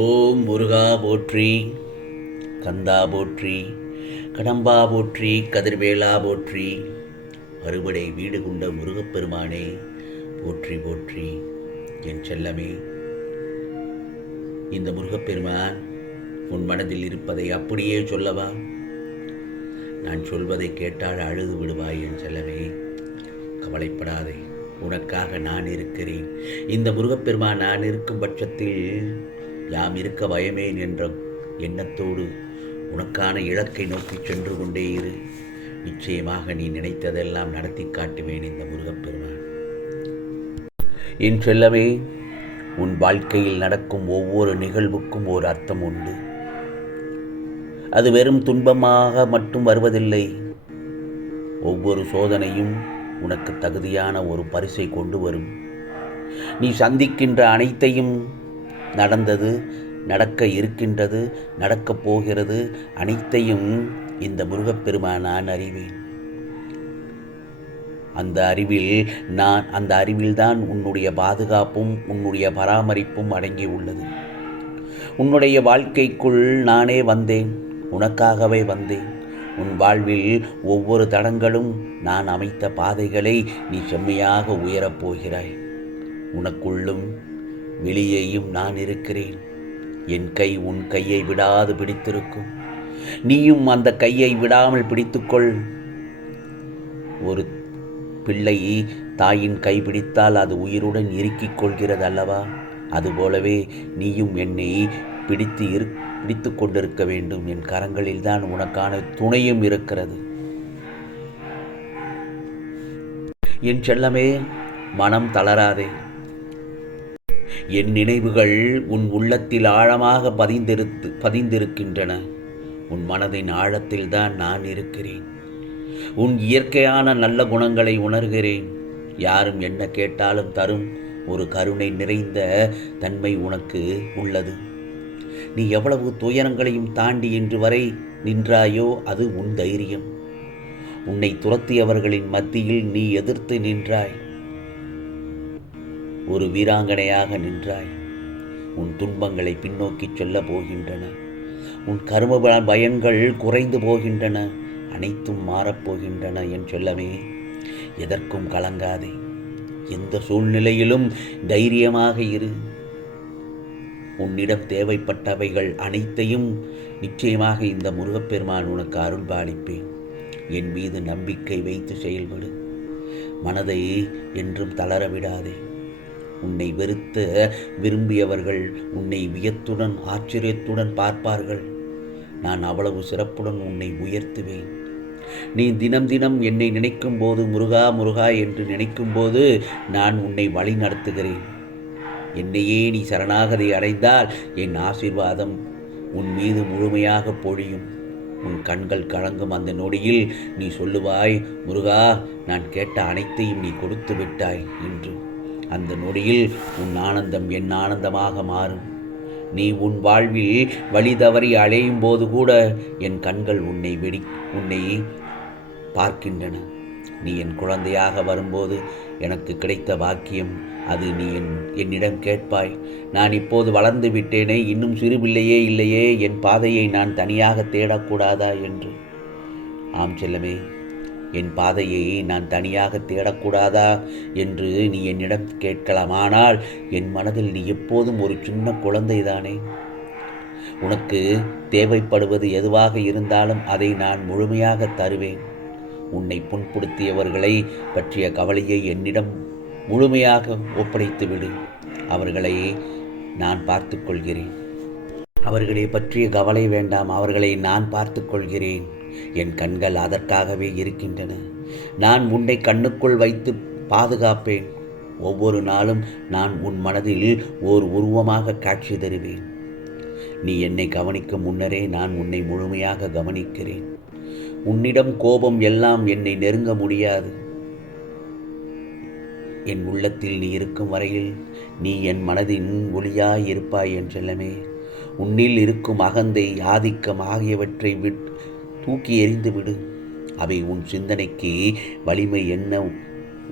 ஓம் முருகா போற்றி கந்தா போற்றி கடம்பா போற்றி கதிர்வேலா போற்றி. அறுபடை வீடு கொண்ட முருகப்பெருமானே போற்றி போற்றி என் செல்லமே. இந்த முருகப்பெருமான் உன் மனதில் இருப்பதை அப்படியே சொல்லவா? நான் சொல்வதை கேட்டால் அழுது விடுவாய் என் செல்லமே. கவலைப்படாதே உனக்காக நான் இருக்கிறேன். இந்த முருகப்பெருமான் நான் இருக்கும் பட்சத்தில் யாம் இருக்க பயமேன் என்ற எண்ணத்தோடு உனக்கான இலக்கை நோக்கி சென்று கொண்டே இரு. நிச்சயமாக நீ நினைத்ததெல்லாம் நடத்தி காட்டுவேன் இந்த முருகப்பெருமான். என் செல்லமே உன் வாழ்க்கையில் நடக்கும் ஒவ்வொரு நிகழ்வுக்கும் ஒரு அர்த்தம் உண்டு. அது வெறும் துன்பமாக மட்டும் வருவதில்லை. ஒவ்வொரு சோதனையும் உனக்கு தகுதியான ஒரு பரிசை கொண்டு வரும். நீ சந்திக்கின்ற அனைத்தையும் நடந்தது நடக்க இருக்கின்றது நடக்கப் போகிறது அனைத்தையும் இந்த முருகப்பெருமான் நான் அறிவேன். அந்த அறிவில் நான் அந்த அறிவில்தான் உன்னுடைய பாதுகாப்பும் உன்னுடைய பராமரிப்பும் அடங்கி உள்ளது. உன்னுடைய வாழ்க்கைக்குள் நானே வந்தேன் உனக்காகவே வந்தேன். உன் வாழ்வில் ஒவ்வொரு தடங்களும் நான் அமைத்த பாதைகளை நீ செம்மையாக உயரப் போகிறாய். உனக்குள்ளும் வெளியேயும் நான் இருக்கிறேன். என் கை உன் கையை விடாது பிடித்திருக்கும். நீயும் அந்த கையை விடாமல் பிடித்துக்கொள். ஒரு பிள்ளை தாயின் கை பிடித்தால் அது உயிருடன் இறுக்கிக் கொள்கிறது அல்லவா? அதுபோலவே நீயும் என்னை பிடித்து இரு பிடித்து கொண்டிருக்க வேண்டும். என் கரங்களில் தான் உனக்கான துணையும் இருக்கிறது. என் செல்லமே மனம் தளராதே. என் நினைவுகள் உன் உள்ளத்தில் ஆழமாக பதிந்திருத்து பதிந்திருக்கின்றன. உன் மனதின் ஆழத்தில் தான் நான் இருக்கிறேன். உன் இயற்கையான நல்ல குணங்களை உணர்கிறேன். யாரும் என்ன கேட்டாலும் தரும் ஒரு கருணை நிறைந்த தன்மை உனக்கு உள்ளது. நீ எவ்வளவு துயரங்களையும் தாண்டி இன்று வரை நின்றாயோ அது உன் தைரியம். உன்னை துரத்தியவர்களின் மத்தியில் நீ எதிர்த்து நின்றாய். ஒரு வீராங்கனையாக நின்றாய். உன் துன்பங்களை பின்னோக்கி சொல்ல போகின்றன. உன் கரும பயன்கள் குறைந்து போகின்றன. அனைத்தும் மாறப்போகின்றன என் சொல்லவே எதற்கும் கலங்காதே. எந்த சூழ்நிலையிலும் தைரியமாக இரு. உன்னிடம் தேவைப்பட்டவைகள் அனைத்தையும் நிச்சயமாக இந்த முருகப்பெருமான் உனக்கு அருள் பாலிப்பேன் என் மீது நம்பிக்கை வைத்து செயல்படு. மனதை என்றும் தளர விடாதே. உன்னை வெறுத்த விரும்பியவர்கள் உன்னை வியத்துடன் ஆச்சரியத்துடன் பார்ப்பார்கள். நான் அவ்வளவு சிறப்புடன் உன்னை உயர்த்துவேன். நீ தினம் தினம் என்னை நினைக்கும் போது முருகா முருகா என்று நினைக்கும் போது நான் உன்னை வழி நடத்துகிறேன். என்னையே நீ சரணாகதி அடைந்தால் என் ஆசீர்வாதம் உன் மீது முழுமையாக பொழியும். உன் கண்கள் கலங்கும் அந்த நொடியில் நீ சொல்லுவாய் முருகா நான் கேட்ட அனைத்தையும் நீ கொடுத்து விட்டாய் என்று. அந்த நொடியில் உன் ஆனந்தம் என் ஆனந்தமாக மாறும். நீ உன் வாழ்வில் வழி தவறி அலையும் போது கூட என் கண்கள் உன்னை வெடி உன்னை பார்க்கின்றன. நீ என் குழந்தையாக வரும்போது எனக்கு கிடைத்த பாக்கியம் அது நீ என் என்னிடம் கேட்பாய். நான் இப்போது வளர்ந்து விட்டேனே இன்னும் சிறுபிள்ளையே இல்லையே என் பாதையை நான் தனியாக தேடக்கூடாதா என்று. ஆம் செல்லமே என் பாதையை நான் தனியாக தேடக்கூடாதா என்று நீ என்னிடம் கேட்கலாம். ஆனால் என் மனதில் நீ எப்போதும் ஒரு சின்ன குழந்தைதானே உனக்கு தேவைப்படுவது எதுவாக இருந்தாலும் அதை நான் முழுமையாக தருவேன். உன்னை புண்படுத்தியவர்களை பற்றிய கவலையை என்னிடம் முழுமையாக ஒப்படைத்து விடு அவர்களை நான் பார்த்துக்கொள்கிறேன். அவர்களை பற்றிய கவலை வேண்டாம். அவர்களை நான் பார்த்துக்கொள்கிறேன். என் கண்கள் அதற்காகவே இருக்கின்றன. நான் உன்னை கண்ணுக்குள் வைத்து பாதுகாப்பேன். ஒவ்வொரு நாளும் நான் உன் மனதில் ஓர் உருவமாக காட்சி தருவேன். நீ என்னை கவனிக்கும் முன்னரே நான் உன்னை முழுமையாக கவனிக்கிறேன். உன்னிடம் கோபம் எல்லாம் என்னை நெருங்க முடியாது. என் உள்ளத்தில் நீ இருக்கும் வரையில் நீ என் மனதின் ஒளியாய் இருப்பாய் என் செல்லமே உன்னில் இருக்கும் அகந்தை ஆதிக்கம் ஆகியவற்றை விட் தூக்கி எறிந்துவிடு அவை உன் சிந்தனைக்கு வலிமை என்ன?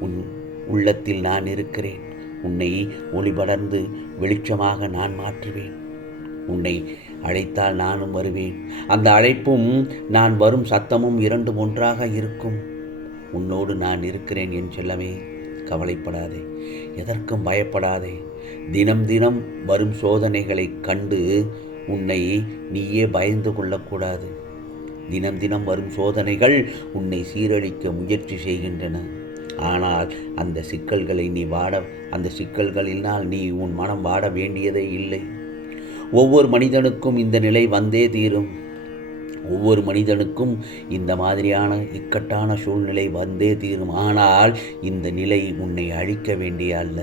உன் உள்ளத்தில் நான் இருக்கிறேன். உன்னை ஒளிபடர்ந்து வெளிச்சமாக நான் மாற்றுவேன். உன்னை அழைத்தால் நானும் வருவேன். அந்த அழைப்பும் நான் வரும் சத்தமும் இரண்டும் ஒன்றாக இருக்கும். உன்னோடு நான் இருக்கிறேன் என் செல்லமே கவலைப்படாதே. எதற்கும் பயப்படாதே. தினம் தினம் வரும் சோதனைகளை கண்டு உன்னை நீயே பயந்து கொள்ளக்கூடாது. தினம் தினம் வரும் சோதனைகள் உன்னை சீரழிக்க முயற்சி செய்கின்றன. ஆனால் அந்த சிக்கல்களை நீ வாட அந்த சிக்கல்களினால் நீ உன் மனம் வாட வேண்டியதே இல்லை. ஒவ்வொரு மனிதனுக்கும் இந்த நிலை வந்தே தீரும். ஒவ்வொரு மனிதனுக்கும் இந்த மாதிரியான இக்கட்டான சூழ்நிலை வந்தே தீரும். ஆனால் இந்த நிலை உன்னை அழிக்க வேண்டிய அல்ல.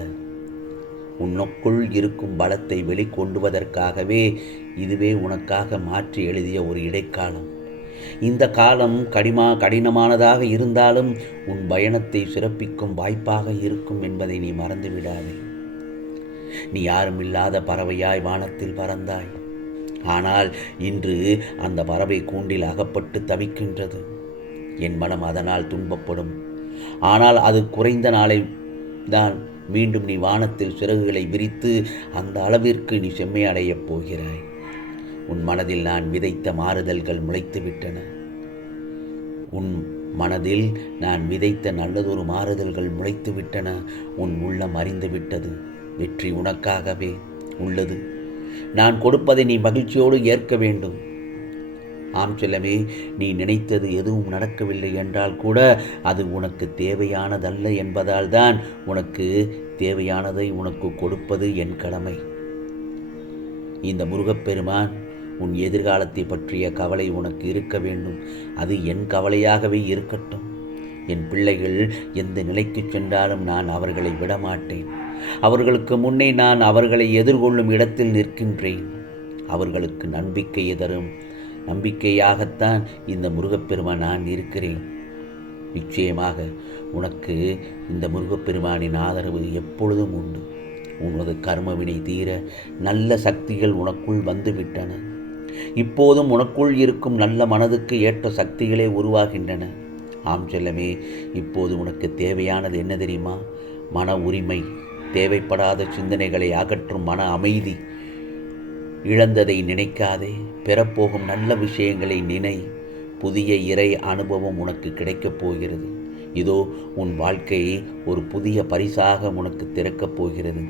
உன்னுக்குள் இருக்கும் பலத்தை வெளிக்கொண்டுவதற்காகவே இதுவே உனக்காக மாற்றி எழுதிய ஒரு இடைக்காலம். இந்த காலம் கடிமா கடினமானதாக இருந்தாலும் உன் பயணத்தை சிறப்பிக்கும் வாய்ப்பாக இருக்கும் என்பதை நீ மறந்து விடாதே நீ யாரும் இல்லாத பறவையாய் வானத்தில் பறந்தாய். ஆனால் இன்று அந்த பறவை கூண்டில் அகப்பட்டு தவிக்கின்றது. என் மனம் அதனால் துன்பப்படும். ஆனால் அது குறைந்த நாளை தான் மீண்டும் நீ வானத்தில் சிறகுகளை விரித்து அந்த அளவிற்கு நீ செம்மையடையப் போகிறாய். உன் மனதில் நான் விதைத்த மாறுதல்கள் முளைத்து விட்டன உன் மனதில் நான் விதைத்த நல்லதொரு மாறுதல்கள் முளைத்து விட்டன உன் உள்ளம் அறிந்துவிட்டது. வெற்றி உனக்காகவே உள்ளது. நான் கொடுப்பதை நீ மகிழ்ச்சியோடு ஏற்க வேண்டும். ஆம் செல்லமே நீ நினைத்தது எதுவும் நடக்கவில்லை என்றால் கூட அது உனக்கு தேவையானதல்ல என்பதால் தான் உனக்கு தேவையானதை உனக்கு கொடுப்பது என் கடமை. இந்த முருகப்பெருமான் உன் எதிர்காலத்தை பற்றிய கவலை உனக்கு இருக்க வேண்டும். அது என் கவலையாகவே இருக்கட்டும். என் பிள்ளைகள் எந்த நிலைக்கு சென்றாலும் நான் அவர்களை விடமாட்டேன். அவர்களுக்கு முன்னே நான் அவர்களை எதிர்கொள்ளும் இடத்தில் நிற்கின்றேன். அவர்களுக்கு நம்பிக்கை தரும். நம்பிக்கையாகத்தான் இந்த முருகப்பெருமான் நான் இருக்கிறேன். நிச்சயமாக உனக்கு இந்த முருகப்பெருமானின் ஆதரவு எப்பொழுதும் உண்டு. உனது கர்மவினை தீர நல்ல சக்திகள் உனக்குள் வந்துவிட்டன. இப்போதும் உனக்குள் இருக்கும் நல்ல மனதுக்கு ஏற்ற சக்திகளே உருவாகின்றன. ஆம் செல்லமே இப்போது உனக்கு தேவையானது என்ன தெரியுமா? மன உரிமை தேவைப்படாத சிந்தனைகளை அகற்றும் மன அமைதி. இழந்ததை நினைக்காதே பெறப்போகும் நல்ல விஷயங்களை நினை. புதிய இறை அனுபவம் உனக்கு கிடைக்கப் போகிறது. இதோ உன் வாழ்க்கையை ஒரு புதிய பரிசாக உனக்கு திறக்கப் போகிறது.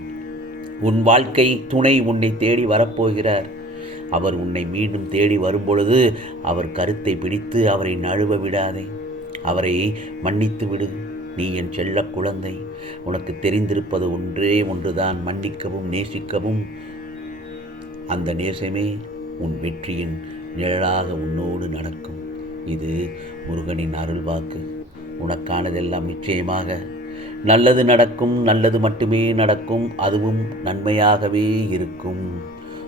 உன் வாழ்க்கை துணை உன்னை தேடி வரப்போகிறார். அவர் உன்னை மீண்டும் தேடி வரும்பொழுது அவர் கருத்தை பிடித்து அவரை நழுவ விடாதே. அவரை மன்னித்து விடு. நீ என் செல்ல குழந்தை. உனக்கு தெரிந்திருப்பது ஒன்றே ஒன்றுதான். மன்னிக்கவும் நேசிக்கவும். அந்த நேசமே உன் வெற்றியின் நிழலாக உன்னோடு நடக்கும். இது முருகனின் அருள்வாக்கு. உனக்கானதெல்லாம் நிச்சயமாக. நல்லது நடக்கும் நல்லது மட்டுமே நடக்கும். அதுவும் நன்மையாகவே இருக்கும்.